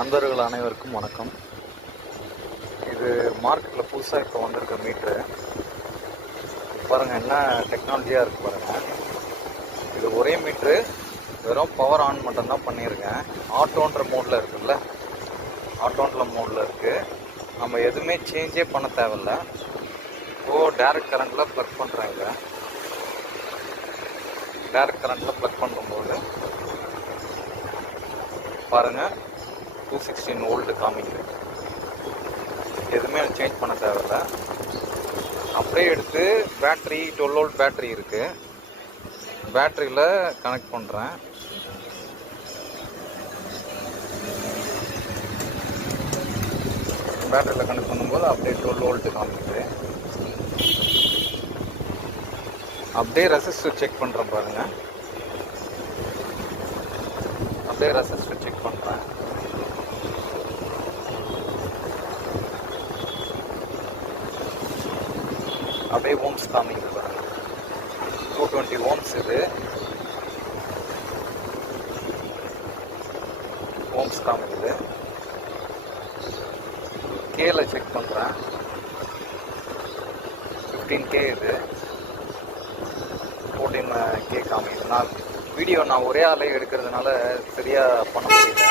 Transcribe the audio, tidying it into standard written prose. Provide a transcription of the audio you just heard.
நண்பர்கள் அனைவருக்கும் வணக்கம். இது மார்க்கெட்டில் புதுசாக இப்போ வந்திருக்க மீட்ரு பாருங்கள், என்ன டெக்னாலஜியாக இருக்குது பாருங்கள். இது ஒரே மீட்ரு, வெறும் பவர் ஆன் மட்டும்தான் பண்ணியிருக்கேன். ஆட்டோன்ற மோடில் இருக்குல்ல, ஆட்டோன்ற மோடில் இருக்குது. நம்ம எதுவுமே சேஞ்சே பண்ண தேவையில்ல. டேரெக்ட் கரண்ட்டில் ப்ளக் பண்ணுறாங்க. டேரெக்ட் கரண்ட்டில் ப்ளக் பண்ணும்போது பாருங்கள், 216 வோல்ட் காமிக்குது. எதுவுமே சேஞ்ச் பண்ண தேவையில்ல. அப்படியே எடுத்து பேட்ரி 12 வோல்ட் பேட்ரி இருக்குது, பேட்ரியில் கனெக்ட் பண்ணுறேன். பேட்டரியில் கனெக்ட் பண்ணும்போது அப்படியே 12 வோல்ட் காமிக்குது. அப்படியே ரெசிஸ்டர் செக் பண்ணுறேன் பாருங்கள். அப்படியே ரெசிஸ்டர் செக் பண்ணுறேன். அப்படியே ஓம்ஸ் காமிக்குது பாருங்கள். 220 ஓம்ஸ். இது ஓம்ஸ் காமிக்குது. கேல செக் பண்ணுறேன். 15K. இது 14K காமிக்குது. வீடியோ நான் ஒரே ஆளே எடுக்கிறதுனால சரியாக பண்ண முடியல.